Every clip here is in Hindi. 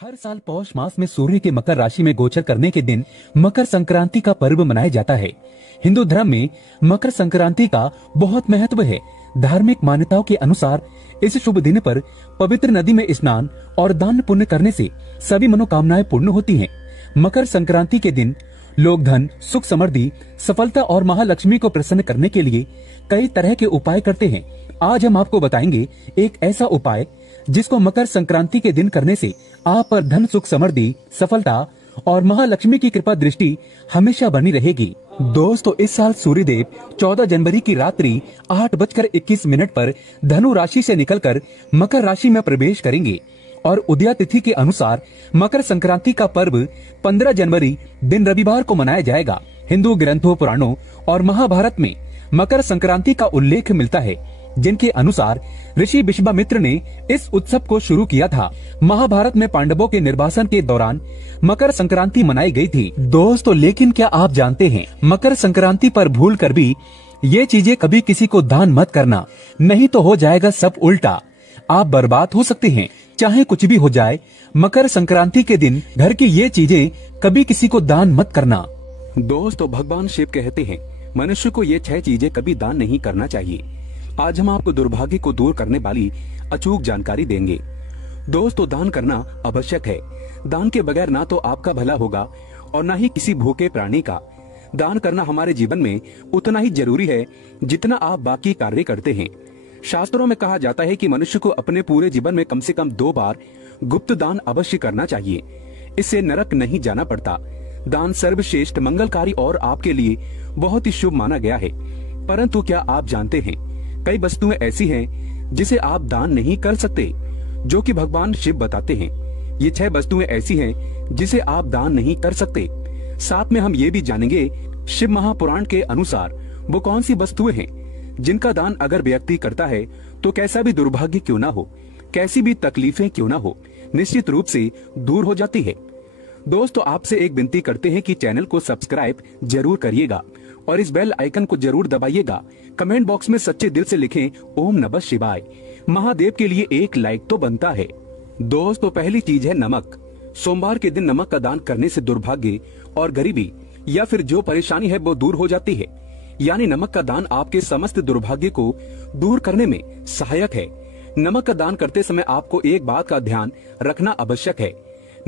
हर साल पौष मास में सूर्य के मकर राशि में गोचर करने के दिन मकर संक्रांति का पर्व मनाया जाता है। हिंदू धर्म में मकर संक्रांति का बहुत महत्व है। धार्मिक मान्यताओं के अनुसार इस शुभ दिन पर पवित्र नदी में स्नान और दान पुण्य करने से सभी मनोकामनाएं पूर्ण होती हैं। मकर संक्रांति के दिन लोग धन, सुख, समृद्धि, सफलता और महालक्ष्मी को प्रसन्न करने के लिए कई तरह के उपाय करते हैं। आज हम आपको बताएंगे एक ऐसा उपाय जिसको मकर संक्रांति के दिन करने से आप पर धन, सुख, समृद्धि, सफलता और महालक्ष्मी की कृपा दृष्टि हमेशा बनी रहेगी। दोस्तों, इस साल सूर्यदेव 14 जनवरी की रात्रि 8:21 पर धनु राशि से निकलकर मकर राशि में प्रवेश करेंगे और उदया तिथि के अनुसार मकर संक्रांति का पर्व 15 जनवरी दिन रविवार को मनाया जाएगा। हिंदू ग्रंथों, पुराणों और महाभारत में मकर संक्रांति का उल्लेख मिलता है, जिनके अनुसार ऋषि विश्वामित्र ने इस उत्सव को शुरू किया था। महाभारत में पांडवों के निर्वासन के दौरान मकर संक्रांति मनाई गई थी। दोस्तों, लेकिन क्या आप जानते हैं मकर संक्रांति पर भूल कर भी ये चीजें कभी किसी को दान मत करना, नहीं तो हो जाएगा सब उल्टा। आप बर्बाद हो सकते हैं, चाहे कुछ भी हो जाए। मकर संक्रांति के दिन घर की ये चीजें कभी किसी को दान मत करना। दोस्तों, भगवान शिव कहते हैं मनुष्य को ये 6 चीजें कभी दान नहीं करना चाहिए। आज हम आपको दुर्भाग्य को दूर करने वाली अचूक जानकारी देंगे। दोस्तों, दान करना आवश्यक है। दान के बगैर ना तो आपका भला होगा और ना ही किसी भूखे प्राणी का। दान करना हमारे जीवन में उतना ही जरूरी है जितना आप बाकी कार्य करते हैं। शास्त्रों में कहा जाता है कि मनुष्य को अपने पूरे जीवन में कम से कम 2 बार गुप्त दान अवश्य करना चाहिए। इससे नरक नहीं जाना पड़ता। दान सर्वश्रेष्ठ, मंगलकारी और आपके लिए बहुत ही शुभ माना गया है। परंतु क्या आप जानते हैं कई वस्तुएं ऐसी हैं जिसे आप दान नहीं कर सकते, जो कि भगवान शिव बताते हैं। ये 6 वस्तुएं ऐसी हैं जिसे आप दान नहीं कर सकते। साथ में हम ये भी जानेंगे शिव महापुराण के अनुसार वो कौन सी वस्तुएं हैं जिनका दान अगर व्यक्ति करता है तो कैसा भी दुर्भाग्य क्यों ना हो, कैसी भी तकलीफें क्यों ना हो, निश्चित रूप से दूर हो जाती है। दोस्तों, आपसे एक विनती करते हैं कि चैनल को सब्सक्राइब जरूर करिएगा और इस बेल आइकन को जरूर दबाइएगा। कमेंट बॉक्स में सच्चे दिल से लिखें ओम नमः शिवाय। महादेव के लिए एक लाइक तो बनता है। दोस्तों, पहली चीज है नमक। सोमवार के दिन नमक का दान करने से दुर्भाग्य और गरीबी या फिर जो परेशानी है वो दूर हो जाती है। यानी नमक का दान आपके समस्त दुर्भाग्य को दूर करने में सहायक है। नमक का दान करते समय आपको एक बात का ध्यान रखना आवश्यक है।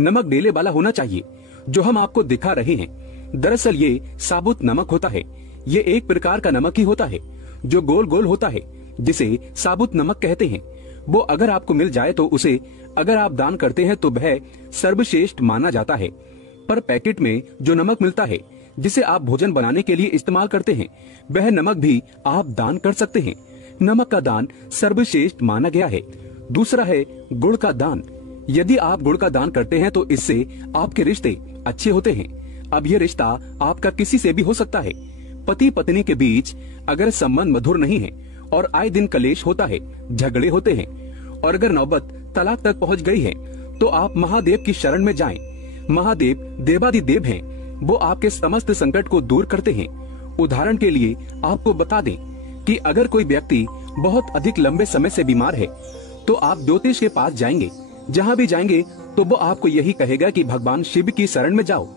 नमक डेले वाला होना चाहिए। जो हम आपको दिखा रहे हैं दरअसल ये साबुत नमक होता है। ये एक प्रकार का नमक ही होता है जो गोल गोल होता है, जिसे साबुत नमक कहते हैं। वो अगर आपको मिल जाए तो उसे अगर आप दान करते हैं तो वह सर्वश्रेष्ठ माना जाता है। पर पैकेट में जो नमक मिलता है जिसे आप भोजन बनाने के लिए इस्तेमाल करते हैं, वह नमक भी आप दान कर सकते हैं। नमक का दान सर्वश्रेष्ठ माना गया है। दूसरा है गुड़ का दान। यदि आप गुड़ का दान करते हैं तो इससे आपके रिश्ते अच्छे होते हैं। अब ये रिश्ता आपका किसी से भी हो सकता है। पति पत्नी के बीच अगर संबंध मधुर नहीं है और आए दिन कलेश होता है, झगड़े होते हैं और अगर नौबत तलाक तक पहुंच गई है तो आप महादेव की शरण में जाएं। महादेव देवादिदेव हैं। वो आपके समस्त संकट को दूर करते हैं। उदाहरण के लिए आपको बता दें कि अगर कोई व्यक्ति बहुत अधिक लंबे समय से बीमार है तो आप ज्योतिष के पास जाएंगे। जहाँ भी जाएंगे तो वो आपको यही कहेगा कि भगवान शिव की शरण में जाओ,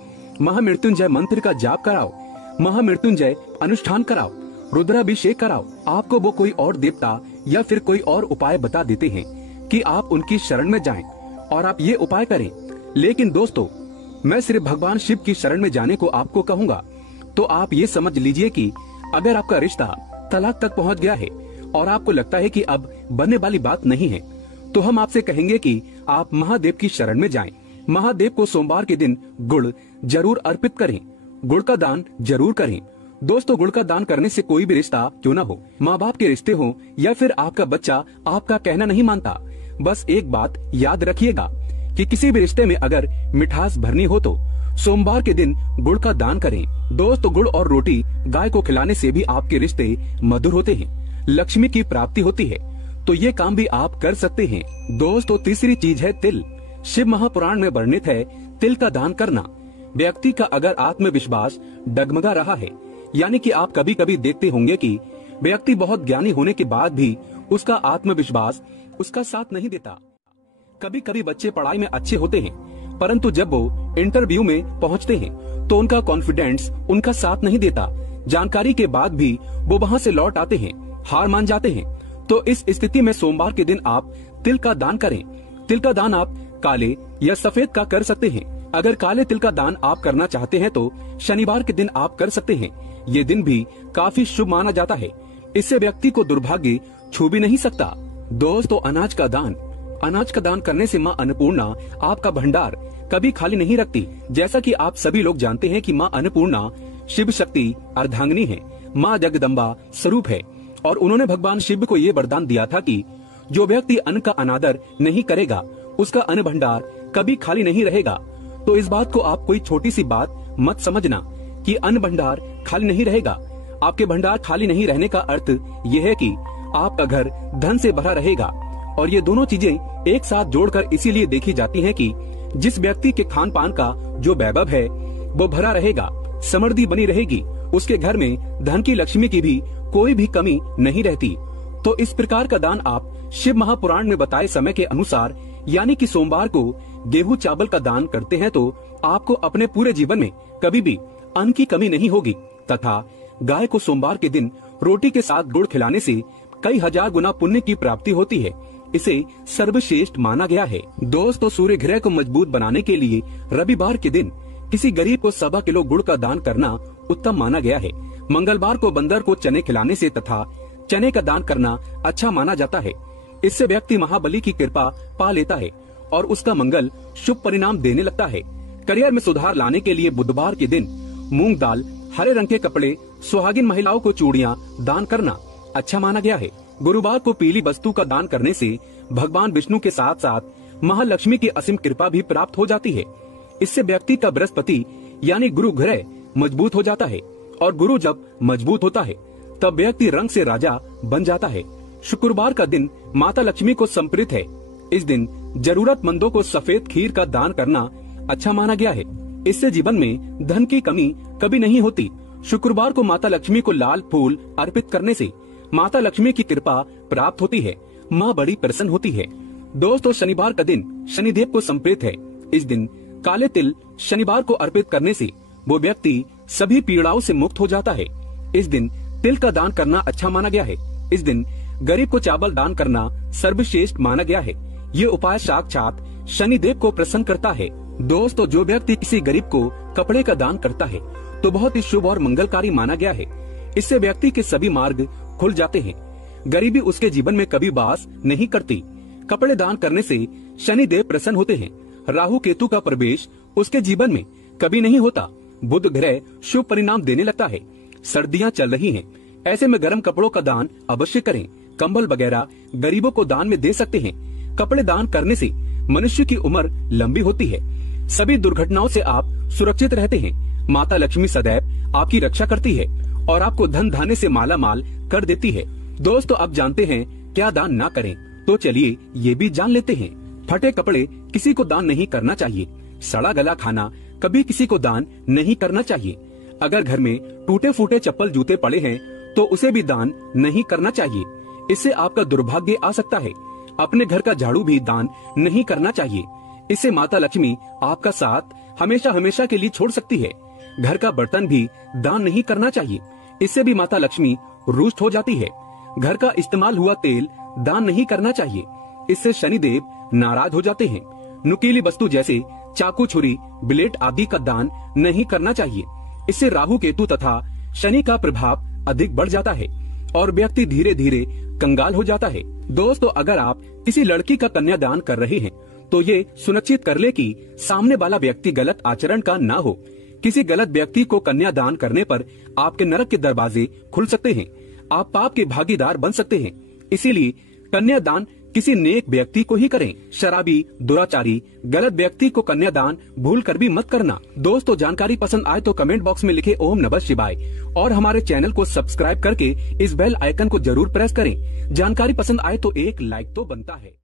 महामृत्युंजय मंत्र का जाप कराओ, महामृत्युंजय अनुष्ठान कराओ, रुद्राभिषेक कराओ। आपको वो कोई और देवता या फिर कोई और उपाय बता देते हैं कि आप उनकी शरण में जाएं और आप ये उपाय करें। लेकिन दोस्तों, मैं सिर्फ भगवान शिव की शरण में जाने को आपको कहूँगा। तो आप ये समझ लीजिए कि अगर आपका रिश्ता तलाक तक पहुँच गया है और आपको लगता है कि अब बनने वाली बात नहीं है, तो हम आपसे कहेंगे कि आप महादेव की शरण में जाएं। महादेव को सोमवार के दिन गुड़ जरूर अर्पित करें। गुड़ का दान जरूर करें। दोस्तों, गुड़ का दान करने से कोई भी रिश्ता क्यों ना हो, माँ बाप के रिश्ते हो या फिर आपका बच्चा आपका कहना नहीं मानता, बस एक बात याद रखिएगा कि किसी भी रिश्ते में अगर मिठास भरनी हो तो सोमवार के दिन गुड़ का दान करें। दोस्तों, गुड़ और रोटी गाय को खिलाने से भी आपके रिश्ते मधुर होते हैं, लक्ष्मी की प्राप्ति होती है। तो ये काम भी आप कर सकते हैं। दोस्तों, तीसरी चीज है तिल। शिव महापुराण में वर्णित है तिल का दान करना। व्यक्ति का अगर आत्मविश्वास डगमगा रहा है, यानी कि आप कभी कभी देखते होंगे कि व्यक्ति बहुत ज्ञानी होने के बाद भी उसका आत्मविश्वास उसका साथ नहीं देता। कभी कभी बच्चे पढ़ाई में अच्छे होते हैं, परंतु जब वो इंटरव्यू में पहुंचते हैं तो उनका कॉन्फिडेंस उनका साथ नहीं देता। जानकारी के बाद भी वो वहां से लौट आते हैं, हार मान जाते हैं। तो इस स्थिति में सोमवार के दिन आप तिल का दान करें। तिल का दान आप काले या सफेद का कर सकते हैं। अगर काले तिल का दान आप करना चाहते हैं तो शनिवार के दिन आप कर सकते हैं। ये दिन भी काफी शुभ माना जाता है। इससे व्यक्ति को दुर्भाग्य छू भी नहीं सकता। दोस्तों, अनाज का दान करने से माँ अन्नपूर्णा आपका भंडार कभी खाली नहीं रखती। जैसा कि आप सभी लोग जानते हैं कि माँ अन्नपूर्णा शिव शक्ति अर्धांगिनी है, माँ जगदम्बा स्वरूप है, और उन्होंने भगवान शिव को ये वरदान दिया था कि जो व्यक्ति अन्न का अनादर नहीं करेगा उसका अन्न भंडार कभी खाली नहीं रहेगा। तो इस बात को आप कोई छोटी सी बात मत समझना कि अन्न भंडार खाली नहीं रहेगा। आपके भंडार खाली नहीं रहने का अर्थ यह है कि आपका घर धन से भरा रहेगा। और ये दोनों चीजें एक साथ जोड़कर इसीलिए देखी जाती हैं कि जिस व्यक्ति के खान पान का जो वैभव है वो भरा रहेगा, समृद्धि बनी रहेगी, उसके घर में धन की लक्ष्मी की भी कोई भी कमी नहीं रहती। तो इस प्रकार का दान आप शिव महापुराण में बताए समय के अनुसार यानी कि सोमवार को गेहूं चावल का दान करते हैं तो आपको अपने पूरे जीवन में कभी भी अन्न की कमी नहीं होगी। तथा गाय को सोमवार के दिन रोटी के साथ गुड़ खिलाने से कई हजार गुना पुण्य की प्राप्ति होती है। इसे सर्वश्रेष्ठ माना गया है। दोस्तों, सूर्य ग्रह को मजबूत बनाने के लिए रविवार के दिन किसी गरीब को 1.25 किलो गुड़ का दान करना उत्तम माना गया है। मंगलवार को बंदर को चने खिलाने से तथा चने का दान करना अच्छा माना जाता है। इससे व्यक्ति महाबली की कृपा पा लेता है और उसका मंगल शुभ परिणाम देने लगता है। करियर में सुधार लाने के लिए बुधवार के दिन मूंग दाल, हरे रंग के कपड़े, सुहागिन महिलाओं को चूड़ियां दान करना अच्छा माना गया है। गुरुवार को पीली वस्तु का दान करने से भगवान विष्णु के साथ साथ महालक्ष्मी की असीम कृपा भी प्राप्त हो जाती है। इससे व्यक्ति का बृहस्पति यानी गुरु ग्रह मजबूत हो जाता है, और गुरु जब मजबूत होता है तब व्यक्ति रंग से राजा बन जाता है। शुक्रवार का दिन माता लक्ष्मी को समर्पित है। इस दिन जरूरतमंदों को सफेद खीर का दान करना अच्छा माना गया है। इससे जीवन में धन की कमी कभी नहीं होती। शुक्रवार को माता लक्ष्मी को लाल फूल अर्पित करने से माता लक्ष्मी की कृपा प्राप्त होती है, माँ बड़ी प्रसन्न होती है। दोस्तों, शनिवार का दिन शनिदेव को समर्पित है। इस दिन काले तिल शनिवार को अर्पित करने से वो व्यक्ति सभी पीड़ाओं से मुक्त हो जाता है। इस दिन तिल का दान करना अच्छा माना गया है। इस दिन गरीब को चावल दान करना सर्वश्रेष्ठ माना गया है। ये उपाय साक्षात शनिदेव को प्रसन्न करता है। दोस्तों, जो व्यक्ति किसी गरीब को कपड़े का दान करता है तो बहुत ही शुभ और मंगलकारी माना गया है। इससे व्यक्ति के सभी मार्ग खुल जाते हैं। गरीबी उसके जीवन में कभी वास नहीं करती। कपड़े दान करने से शनिदेव प्रसन्न होते हैं। राहु केतु का प्रवेश उसके जीवन में कभी नहीं होता। बुध ग्रह शुभ परिणाम देने लगता है। सर्दियां चल रही हैं, ऐसे में गर्म कपड़ों का दान अवश्य करें। कंबल वगैरह गरीबों को दान में दे सकते हैं। कपड़े दान करने से मनुष्य की उम्र लंबी होती है। सभी दुर्घटनाओं से आप सुरक्षित रहते हैं। माता लक्ष्मी सदैव आपकी रक्षा करती है और आपको धन धान्य से माला माल कर देती है। दोस्तों, अब जानते हैं क्या दान ना करें, तो चलिए ये भी जान लेते हैं। फटे कपड़े किसी को दान नहीं करना चाहिए। सड़ा गला खाना कभी किसी को दान नहीं करना चाहिए। अगर घर में टूटे फूटे चप्पल जूते पड़े हैं तो उसे भी दान नहीं करना चाहिए। इससे आपका दुर्भाग्य आ सकता है। अपने घर का झाड़ू भी दान नहीं करना चाहिए। इससे माता लक्ष्मी आपका साथ हमेशा हमेशा के लिए छोड़ सकती है। घर का बर्तन भी दान नहीं करना चाहिए। इससे भी माता लक्ष्मी रुष्ट हो जाती है। घर का इस्तेमाल हुआ तेल दान नहीं करना चाहिए। इससे शनिदेव नाराज हो जाते हैं। नुकीली वस्तु जैसे चाकू, छुरी, ब्लेड आदि का दान नहीं करना चाहिए। इससे राहु केतु तथा शनि का प्रभाव अधिक बढ़ जाता है और व्यक्ति धीरे धीरे कंगाल हो जाता है। दोस्तों, अगर आप किसी लड़की का कन्यादान कर रहे हैं तो ये सुनिश्चित कर ले कि सामने वाला व्यक्ति गलत आचरण का ना हो। किसी गलत व्यक्ति को कन्यादान करने पर आपके नरक के दरवाजे खुल सकते हैं। आप पाप के भागीदार बन सकते हैं। इसीलिए कन्यादान किसी नेक व्यक्ति को ही करें। शराबी, दुराचारी, गलत व्यक्ति को कन्यादान भूल कर भी मत करना। दोस्तों, जानकारी पसंद आए तो कमेंट बॉक्स में लिखे ओम नमः शिवाय और हमारे चैनल को सब्सक्राइब करके इस बेल आइकन को जरूर प्रेस करें। जानकारी पसंद आए तो एक लाइक तो बनता है।